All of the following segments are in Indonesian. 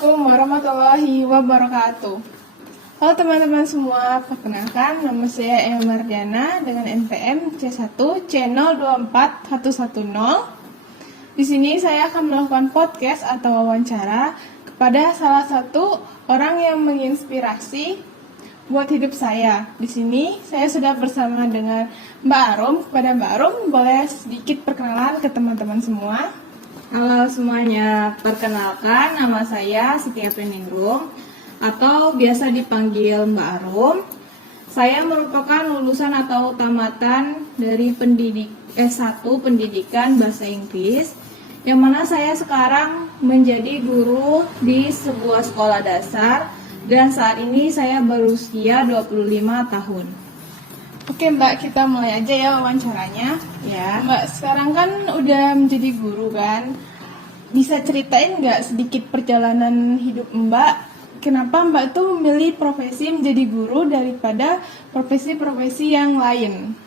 Assalamualaikum warahmatullahi wabarakatuh. Halo teman-teman semua, perkenalkan nama saya Ema Mardiana dengan NPM C1 C024110. Di sini saya akan melakukan podcast atau wawancara kepada salah satu orang yang menginspirasi buat hidup saya. Di sini saya sudah bersama dengan Mbak Arum. Kepada Mbak Arum, boleh sedikit perkenalan ke teman-teman semua? Halo semuanya, perkenalkan nama saya Siti Apriningrum atau biasa dipanggil Mbak Arum. Saya merupakan lulusan atau tamatan dari S1 Pendidikan Bahasa Inggris, yang mana saya sekarang menjadi guru di sebuah sekolah dasar dan saat ini saya berusia 25 tahun. Oke Mbak, kita mulai aja ya wawancaranya. Ya. Mbak, sekarang kan udah menjadi guru kan. Bisa ceritain nggak sedikit perjalanan hidup Mbak? Kenapa Mbak tuh memilih profesi menjadi guru daripada profesi-profesi yang lain?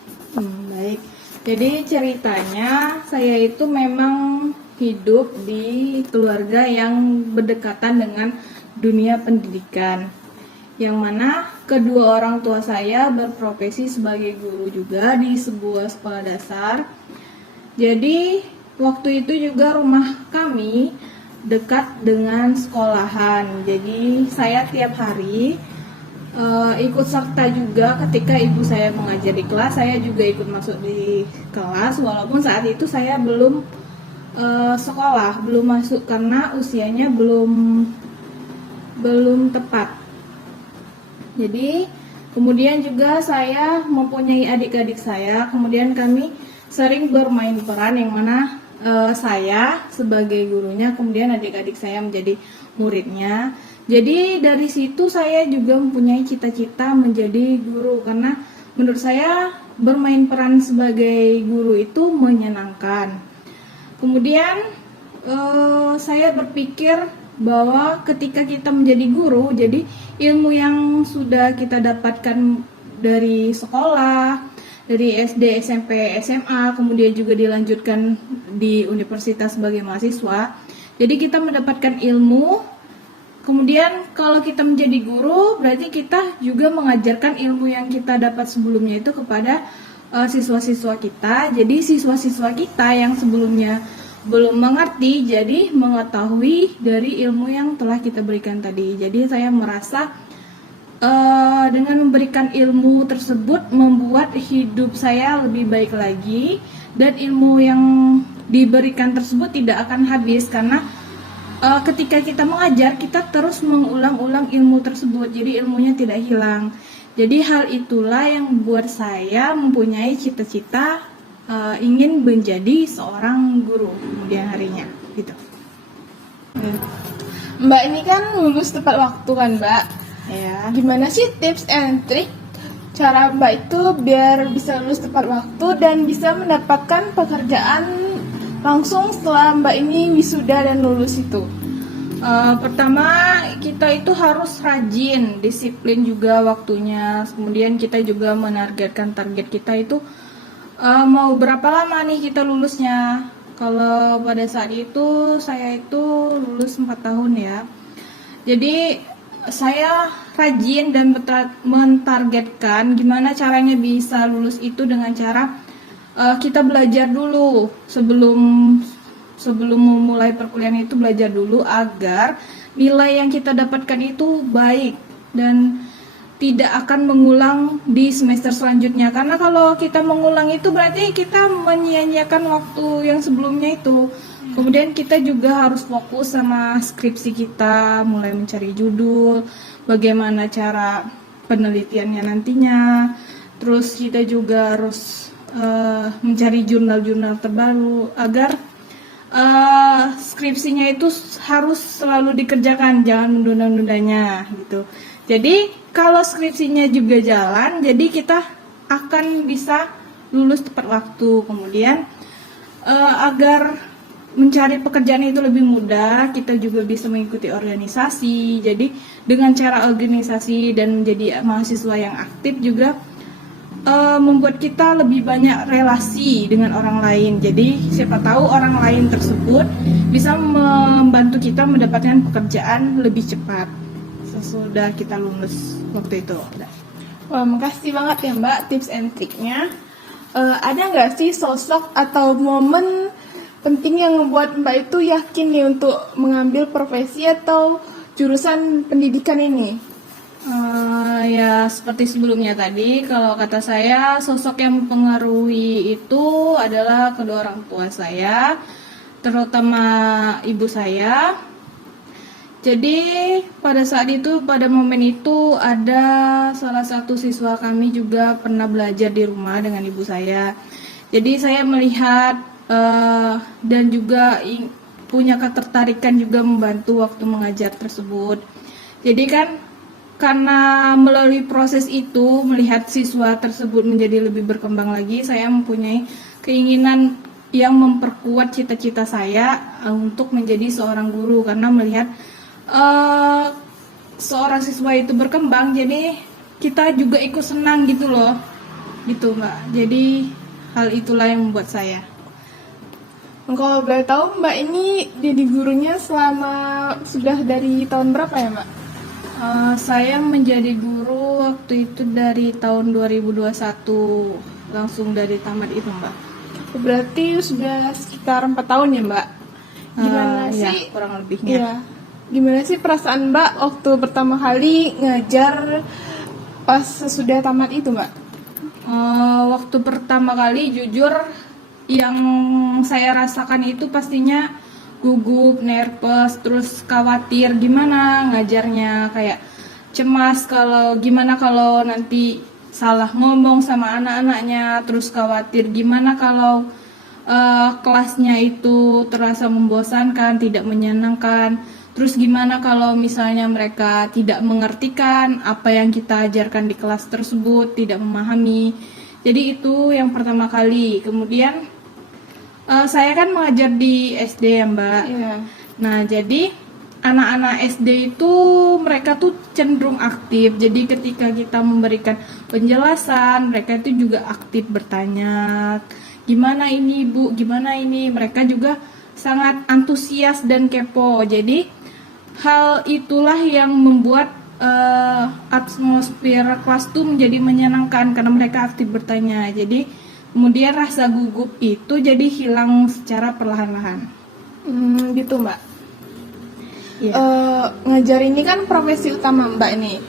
Baik. Jadi ceritanya saya itu memang hidup di keluarga yang berdekatan dengan dunia pendidikan, yang mana kedua orang tua saya berprofesi sebagai guru juga di sebuah sekolah dasar. Jadi waktu itu juga rumah kami dekat dengan sekolahan. Jadi saya tiap hari ikut serta juga ketika ibu saya mengajar di kelas. Saya juga ikut masuk di kelas walaupun saat itu saya belum sekolah, belum masuk karena usianya belum tepat. Jadi kemudian juga saya mempunyai adik-adik saya, kemudian kami sering bermain peran yang mana saya sebagai gurunya, kemudian adik-adik saya menjadi muridnya. Jadi dari situ saya juga mempunyai cita-cita menjadi guru, karena menurut saya bermain peran sebagai guru itu menyenangkan. Kemudian saya berpikir bahwa ketika kita menjadi guru, jadi ilmu yang sudah kita dapatkan dari sekolah, dari SD, SMP, SMA, kemudian juga dilanjutkan di universitas sebagai mahasiswa. Jadi kita mendapatkan ilmu, kemudian kalau kita menjadi guru, berarti kita juga mengajarkan ilmu yang kita dapat sebelumnya itu kepada siswa-siswa kita. Jadi siswa-siswa kita yang sebelumnya belum mengerti, jadi mengetahui dari ilmu yang telah kita berikan tadi. Jadi saya merasa dengan memberikan ilmu tersebut membuat hidup saya lebih baik lagi, dan ilmu yang diberikan tersebut tidak akan habis karena ketika kita mengajar kita terus mengulang-ulang ilmu tersebut, jadi ilmunya tidak hilang. Jadi hal itulah yang membuat saya mempunyai cita-cita ingin menjadi seorang guru kemudian harinya gitu. Mbak ini kan lulus tepat waktu kan Mbak? Ya. Gimana sih tips and trick cara Mbak itu biar bisa lulus tepat waktu dan bisa mendapatkan pekerjaan langsung setelah Mbak ini wisuda dan lulus itu? Pertama kita itu harus rajin, disiplin juga waktunya. Kemudian kita juga menargetkan target kita itu mau berapa lama nih kita lulusnya. Kalau pada saat itu saya itu lulus 4 tahun ya. Jadi saya rajin dan mentargetkan gimana caranya bisa lulus itu dengan cara kita belajar dulu sebelum memulai perkuliahan itu, belajar dulu agar nilai yang kita dapatkan itu baik dan tidak akan mengulang di semester selanjutnya. Karena kalau kita mengulang itu berarti kita menyia-nyiakan waktu yang sebelumnya itu. Kemudian kita juga harus fokus sama skripsi kita, mulai mencari judul, bagaimana cara penelitiannya nantinya. Terus kita juga harus mencari jurnal-jurnal terbaru agar skripsinya itu harus selalu dikerjakan, jangan menunda-nundanya gitu. Jadi kalau skripsinya juga jalan, jadi kita akan bisa lulus tepat waktu. Kemudian agar mencari pekerjaan itu lebih mudah, kita juga bisa mengikuti organisasi. Jadi dengan cara organisasi dan menjadi mahasiswa yang aktif juga membuat kita lebih banyak relasi dengan orang lain. Jadi siapa tahu orang lain tersebut bisa membantu kita mendapatkan pekerjaan lebih cepat sesudah kita lulus waktu itu. Wah, makasih banget ya Mbak tips and triknya. Ada nggak sih sosok atau momen penting yang membuat Mbak itu yakin nih untuk mengambil profesi atau jurusan pendidikan ini? Ya seperti sebelumnya tadi, kalau kata saya sosok yang mempengaruhi itu adalah kedua orang tua saya, terutama ibu saya. Jadi pada saat itu, pada momen itu ada salah satu siswa kami juga pernah belajar di rumah dengan ibu saya. Jadi saya melihat dan juga punya ketertarikan juga membantu waktu mengajar tersebut. Jadi kan karena melalui proses itu melihat siswa tersebut menjadi lebih berkembang lagi, saya mempunyai keinginan yang memperkuat cita-cita saya untuk menjadi seorang guru, karena melihat seorang siswa itu berkembang, jadi kita juga ikut senang gitu loh, gitu Mbak. Jadi hal itulah yang membuat saya. Kalau boleh tahu Mbak ini jadi gurunya selama sudah dari tahun berapa ya Mbak? Saya menjadi guru waktu itu dari tahun 2021, langsung dari tamat itu Mbak. Berarti sudah sekitar 4 tahun ya Mbak? Gimana Ya, sih? kurang lebihnya. Iya. Gimana sih perasaan Mbak waktu pertama kali ngajar pas sesudah tamat itu Mbak? Waktu pertama kali jujur yang saya rasakan itu pastinya gugup, nervous, terus khawatir gimana ngajarnya, kayak cemas gimana kalau nanti salah ngomong sama anak-anaknya, terus khawatir gimana kalau kelasnya itu terasa membosankan, tidak menyenangkan. Terus gimana kalau misalnya mereka tidak mengertikan apa yang kita ajarkan di kelas tersebut, tidak memahami. Jadi itu yang pertama kali. Kemudian saya kan mengajar di SD ya Mbak. Iya. Nah jadi anak-anak SD itu mereka tuh cenderung aktif. Jadi ketika kita memberikan penjelasan, mereka itu juga aktif bertanya, gimana ini Bu, gimana ini. Mereka juga sangat antusias dan kepo. Jadi hal itulah yang membuat atmosfer kelas itu menjadi menyenangkan karena mereka aktif bertanya. Jadi kemudian rasa gugup itu jadi hilang secara perlahan-lahan. Gitu Mbak. Iya. Ngajar ini kan profesi utama Mbak ini.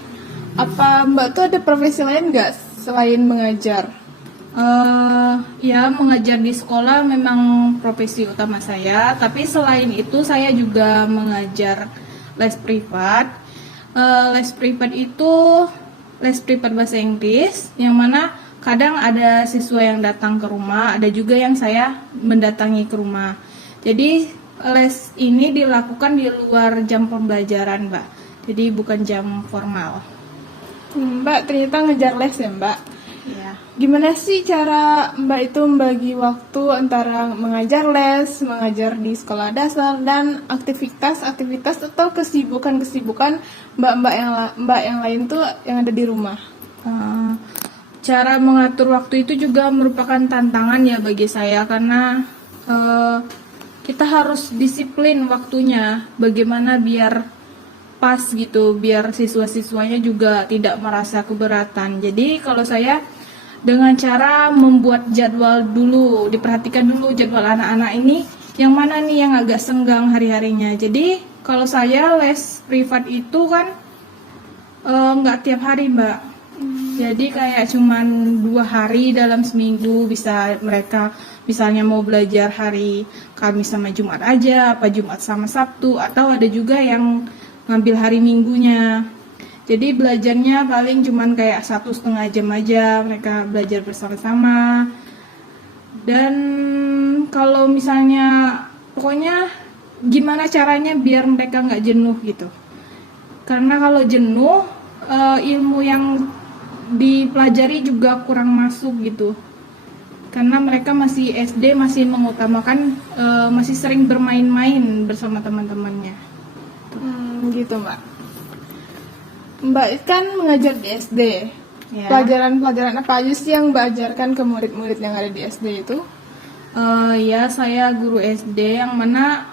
Apa Mbak tuh ada profesi lain nggak selain mengajar? Ya, mengajar di sekolah memang profesi utama saya, tapi selain itu saya juga mengajar les privat. Les privat itu les privat bahasa Inggris, yang mana kadang ada siswa yang datang ke rumah, ada juga yang saya mendatangi ke rumah. Jadi les ini dilakukan di luar jam pembelajaran, Mbak. Jadi bukan jam formal. Mbak ternyata ngejar les ya Mbak. Ya. Gimana sih cara Mbak itu membagi waktu antara mengajar les, mengajar di sekolah dasar, dan aktivitas atau kesibukan Mbak yang lain tuh yang ada di rumah? Cara mengatur waktu itu juga merupakan tantangan ya bagi saya, karena kita harus disiplin waktunya, bagaimana biar pas gitu, biar siswa-siswanya juga tidak merasa keberatan. Jadi kalau saya dengan cara membuat jadwal dulu, diperhatikan dulu jadwal anak-anak ini yang mana nih yang agak senggang hari-harinya. Jadi kalau saya les privat itu kan nggak tiap hari Mbak. Jadi kayak cuman 2 hari dalam seminggu, bisa mereka misalnya mau belajar hari Kamis sama Jumat aja, apa Jumat sama Sabtu, atau ada juga yang ngambil hari Minggunya. Jadi belajarnya paling cuman kayak 1,5 jam aja, mereka belajar bersama-sama. Dan kalau misalnya pokoknya gimana caranya biar mereka nggak jenuh gitu. Karena kalau jenuh, ilmu yang dipelajari juga kurang masuk gitu. Karena mereka masih SD, masih mengutamakan, masih sering bermain-main bersama teman-temannya. Gitu Mbak. Mbak kan mengajar di SD. Ya. Pelajaran-pelajaran apa aja sih yang Mbak ajarkan ke murid-murid yang ada di SD itu? Ya, saya guru SD yang mana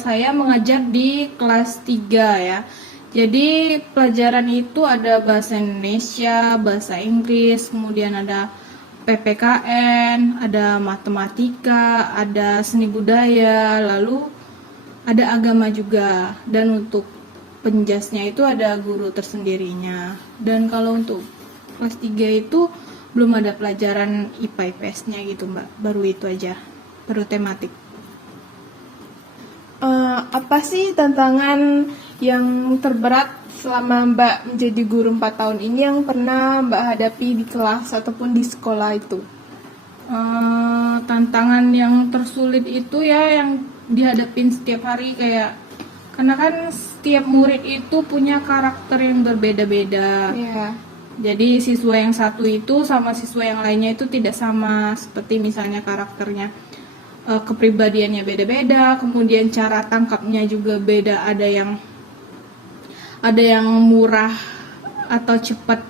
saya mengajar di kelas 3 ya. Jadi pelajaran itu ada bahasa Indonesia, bahasa Inggris, kemudian ada PPKN, ada matematika, ada seni budaya, lalu ada agama juga. Dan untuk penjasnya itu ada guru tersendirinya. Dan kalau untuk kelas 3 itu belum ada pelajaran IPA IPS-nya gitu Mbak, baru itu aja, baru tematik. Apa sih tantangan yang terberat selama Mbak menjadi guru 4 tahun ini yang pernah Mbak hadapi di kelas ataupun di sekolah itu? Tantangan yang tersulit itu ya yang dihadapin setiap hari, kayak karena kan setiap murid itu punya karakter yang berbeda-beda. Ya. Jadi siswa yang satu itu sama siswa yang lainnya itu tidak sama, seperti misalnya karakternya, kepribadiannya beda-beda, kemudian cara tangkapnya juga beda, ada yang murah atau cepat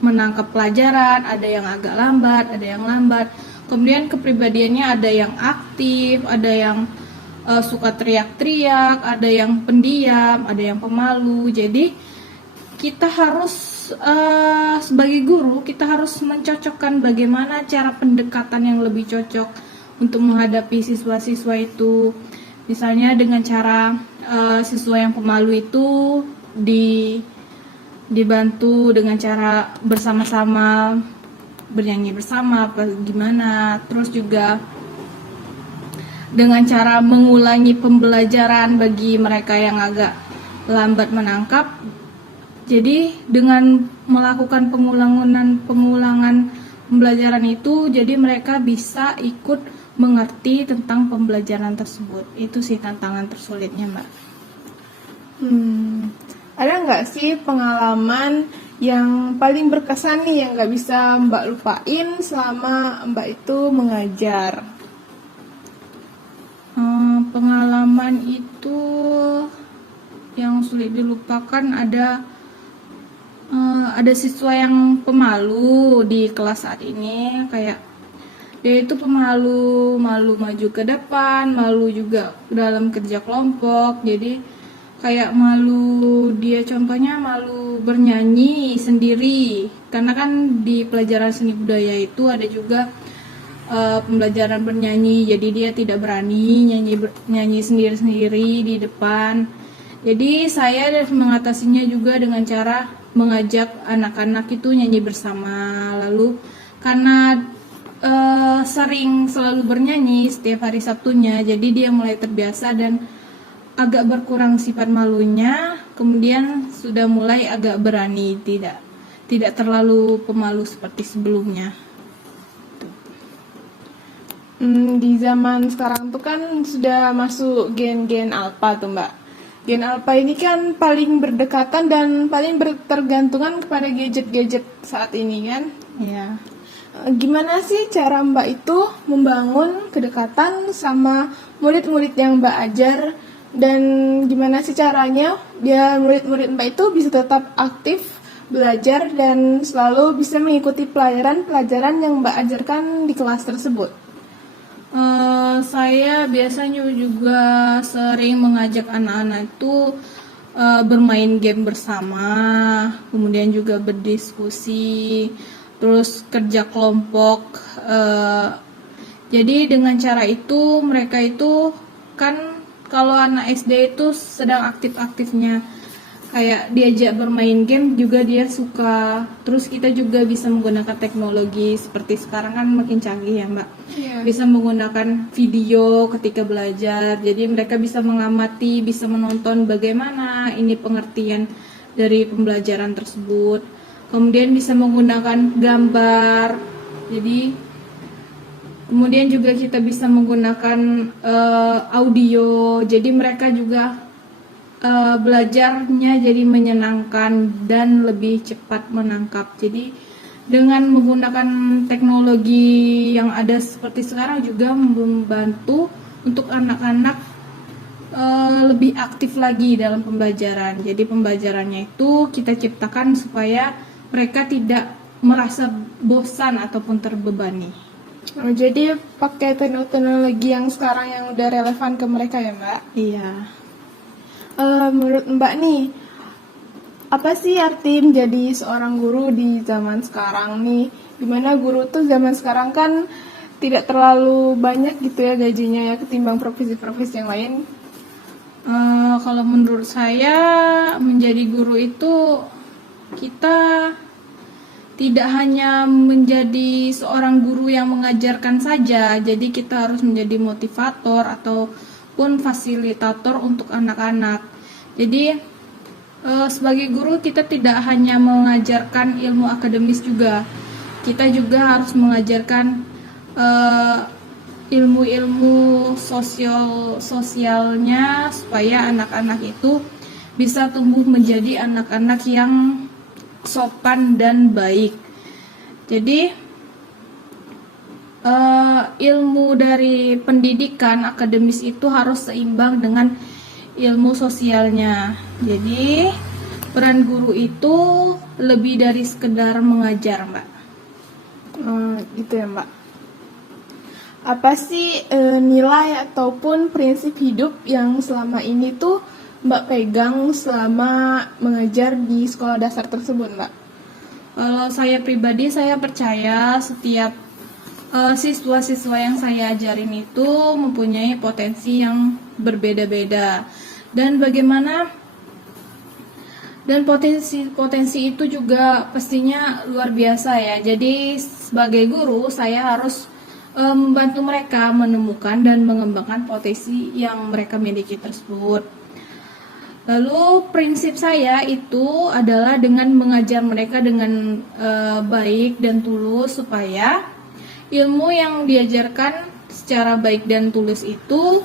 menangkap pelajaran, ada yang agak lambat, ada yang lambat. Kemudian kepribadiannya ada yang aktif, ada yang suka teriak-teriak, ada yang pendiam, ada yang pemalu. Jadi kita harus sebagai guru kita harus mencocokkan bagaimana cara pendekatan yang lebih cocok untuk menghadapi siswa-siswa itu. Misalnya dengan cara siswa yang pemalu itu dibantu dengan cara bersama-sama bernyanyi bersama apa gimana, terus juga dengan cara mengulangi pembelajaran bagi mereka yang agak lambat menangkap. Jadi dengan melakukan pengulangan pembelajaran itu, jadi mereka bisa ikut mengerti tentang pembelajaran tersebut. Itu sih tantangan tersulitnya, Mbak. Ada nggak sih pengalaman yang paling berkesan nih yang nggak bisa Mbak lupain selama Mbak itu mengajar? Pengalaman itu yang sulit dilupakan ada siswa yang pemalu di kelas saat ini, kayak dia itu pemalu, malu maju ke depan, malu juga dalam kerja kelompok. Jadi kayak malu, dia contohnya malu bernyanyi sendiri, karena kan di pelajaran seni budaya itu ada juga pembelajaran bernyanyi, jadi dia tidak berani nyanyi sendiri-sendiri di depan. Jadi saya mengatasinya juga dengan cara mengajak anak-anak itu nyanyi bersama. Lalu karena sering selalu bernyanyi setiap hari Sabtunya, jadi dia mulai terbiasa dan agak berkurang sifat malunya. Kemudian sudah mulai agak berani, tidak terlalu pemalu seperti sebelumnya. Di zaman sekarang tuh kan sudah masuk gen-gen alpha tuh Mbak. Gen alpha ini kan paling berdekatan dan paling bertergantungan kepada gadget-gadget saat ini kan. Ya. Gimana sih cara Mbak itu membangun kedekatan sama murid-murid yang Mbak ajar, dan gimana sih caranya biar murid-murid Mbak itu bisa tetap aktif belajar dan selalu bisa mengikuti pelajaran-pelajaran yang Mbak ajarkan di kelas tersebut? Saya biasanya juga sering mengajak anak-anak itu bermain game bersama, kemudian juga berdiskusi, terus kerja kelompok. Jadi dengan cara itu mereka itu kan, kalau anak SD itu sedang aktif-aktifnya, kayak diajak bermain game juga dia suka. Terus kita juga bisa menggunakan teknologi seperti sekarang kan makin canggih ya Mbak. Iya. Bisa menggunakan video ketika belajar, jadi mereka bisa mengamati, bisa menonton bagaimana ini pengertian dari pembelajaran tersebut. Kemudian bisa menggunakan gambar, jadi kemudian juga kita bisa menggunakan audio, jadi mereka juga belajarnya jadi menyenangkan dan lebih cepat menangkap. Jadi dengan menggunakan teknologi yang ada seperti sekarang juga membantu untuk anak-anak lebih aktif lagi dalam pembelajaran. Jadi pembelajarannya itu kita ciptakan supaya mereka tidak merasa bosan ataupun terbebani. Oh, jadi pakai teknologi yang sekarang yang udah relevan ke mereka ya Mbak? Iya. Menurut Mbak nih, apa sih arti menjadi seorang guru di zaman sekarang nih? Dimana guru tuh zaman sekarang kan tidak terlalu banyak gitu ya gajinya ya ketimbang profesi-profesi yang lain. Kalau menurut saya menjadi guru itu kita tidak hanya menjadi seorang guru yang mengajarkan saja, jadi kita harus menjadi motivator ataupun fasilitator untuk anak-anak. Jadi sebagai guru kita tidak hanya mengajarkan ilmu akademis juga, kita juga harus mengajarkan ilmu-ilmu sosialnya supaya anak-anak itu bisa tumbuh menjadi anak-anak yang sopan dan baik. Jadi ilmu dari pendidikan akademis itu harus seimbang dengan ilmu sosialnya. Jadi peran guru itu lebih dari sekedar mengajar, Mbak. Gitu ya Mbak. Apa sih nilai ataupun prinsip hidup yang selama ini tuh Mbak pegang selama mengajar di sekolah dasar tersebut, Mbak? Kalau saya pribadi, saya percaya setiap siswa-siswa yang saya ajarin itu mempunyai potensi yang berbeda-beda. Dan potensi itu juga pastinya luar biasa ya. Jadi sebagai guru, saya harus membantu mereka menemukan dan mengembangkan potensi yang mereka miliki tersebut. Lalu prinsip saya itu adalah dengan mengajar mereka dengan baik dan tulus supaya ilmu yang diajarkan secara baik dan tulus itu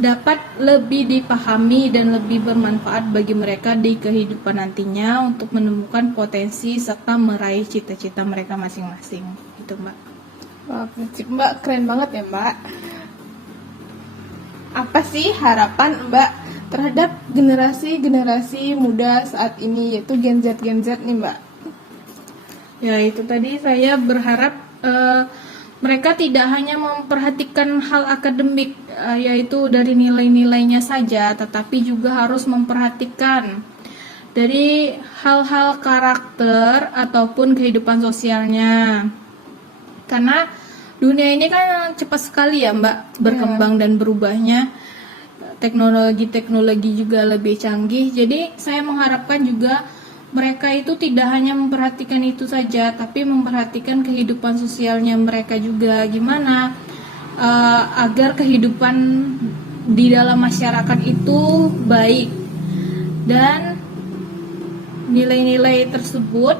dapat lebih dipahami dan lebih bermanfaat bagi mereka di kehidupan nantinya untuk menemukan potensi serta meraih cita-cita mereka masing-masing. Itu, Mbak. Wah, prinsip Mbak keren banget ya Mbak. Apa sih harapan Mbak terhadap generasi muda saat ini, yaitu Gen Z nih Mbak? Ya, itu tadi saya berharap mereka tidak hanya memperhatikan hal akademik, yaitu dari nilai-nilainya saja, tetapi juga harus memperhatikan dari hal-hal karakter ataupun kehidupan sosialnya. Karena dunia ini kan cepat sekali ya Mbak berkembang dan berubahnya. Teknologi juga lebih canggih. Jadi saya mengharapkan juga mereka itu tidak hanya memperhatikan itu saja, tapi memperhatikan kehidupan sosialnya mereka juga, gimana agar kehidupan di dalam masyarakat itu baik, dan nilai-nilai tersebut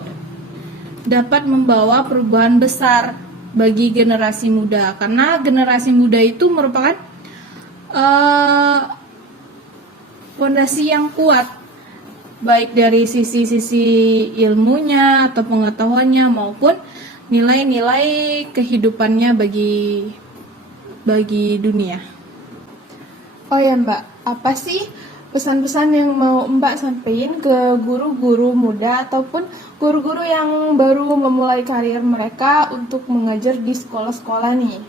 dapat membawa perubahan besar bagi generasi muda, karena generasi muda itu merupakan fondasi yang kuat, baik dari sisi-sisi ilmunya atau pengetahuannya maupun nilai-nilai kehidupannya bagi dunia. Oh ya Mbak, apa sih pesan-pesan yang mau Mbak sampaikan ke guru-guru muda ataupun guru-guru yang baru memulai karir mereka untuk mengajar di sekolah-sekolah nih?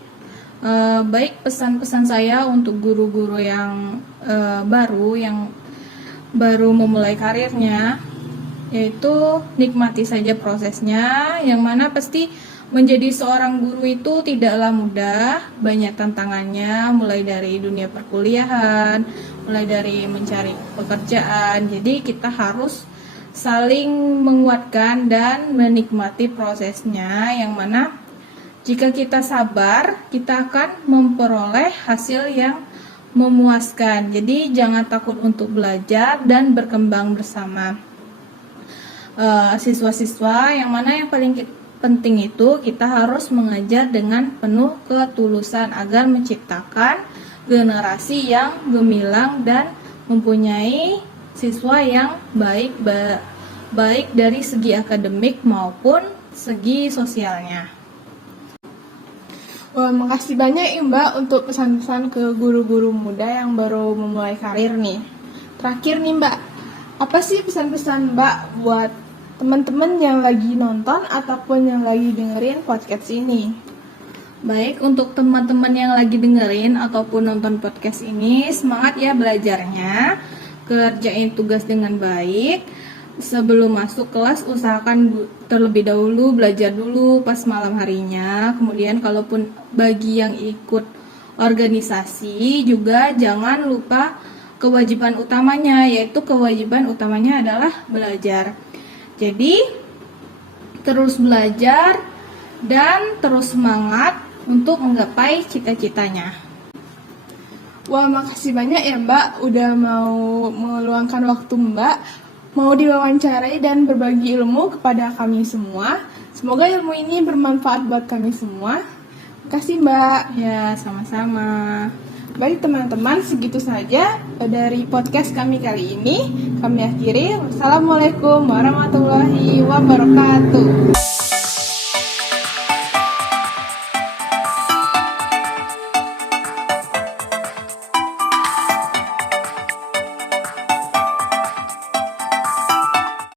Baik, pesan-pesan saya untuk guru-guru yang baru memulai karirnya, yaitu nikmati saja prosesnya, yang mana pasti menjadi seorang guru itu tidaklah mudah, banyak tantangannya, mulai dari dunia perkuliahan, mulai dari mencari pekerjaan. Jadi kita harus saling menguatkan dan menikmati prosesnya, yang mana jika kita sabar, kita akan memperoleh hasil yang memuaskan. Jadi jangan takut untuk belajar dan berkembang bersama siswa-siswa, yang mana yang paling penting itu kita harus mengajar dengan penuh ketulusan agar menciptakan generasi yang gemilang dan mempunyai siswa yang baik dari segi akademik maupun segi sosialnya. Wah, makasih banyak ya Mbak untuk pesan-pesan ke guru-guru muda yang baru memulai karir nih. Terakhir nih Mbak, apa sih pesan-pesan Mbak buat teman-teman yang lagi nonton ataupun yang lagi dengerin podcast ini. Baik, untuk teman-teman yang lagi dengerin ataupun nonton podcast ini, semangat ya belajarnya, kerjain tugas dengan baik. Sebelum masuk kelas, usahakan terlebih dahulu belajar dulu pas malam harinya. Kemudian kalaupun bagi yang ikut organisasi juga jangan lupa kewajiban utamanya, yaitu kewajiban utamanya adalah belajar. Jadi terus belajar dan terus semangat untuk menggapai cita-citanya. Wah, makasih banyak ya Mbak udah mau meluangkan waktu Mbak, mau diwawancarai dan berbagi ilmu kepada kami semua. Semoga ilmu ini bermanfaat buat kami semua. Makasih Mbak. Ya, sama-sama. Baik teman-teman, segitu saja dari podcast kami kali ini. Kami akhiri. Wassalamualaikum warahmatullahi wabarakatuh.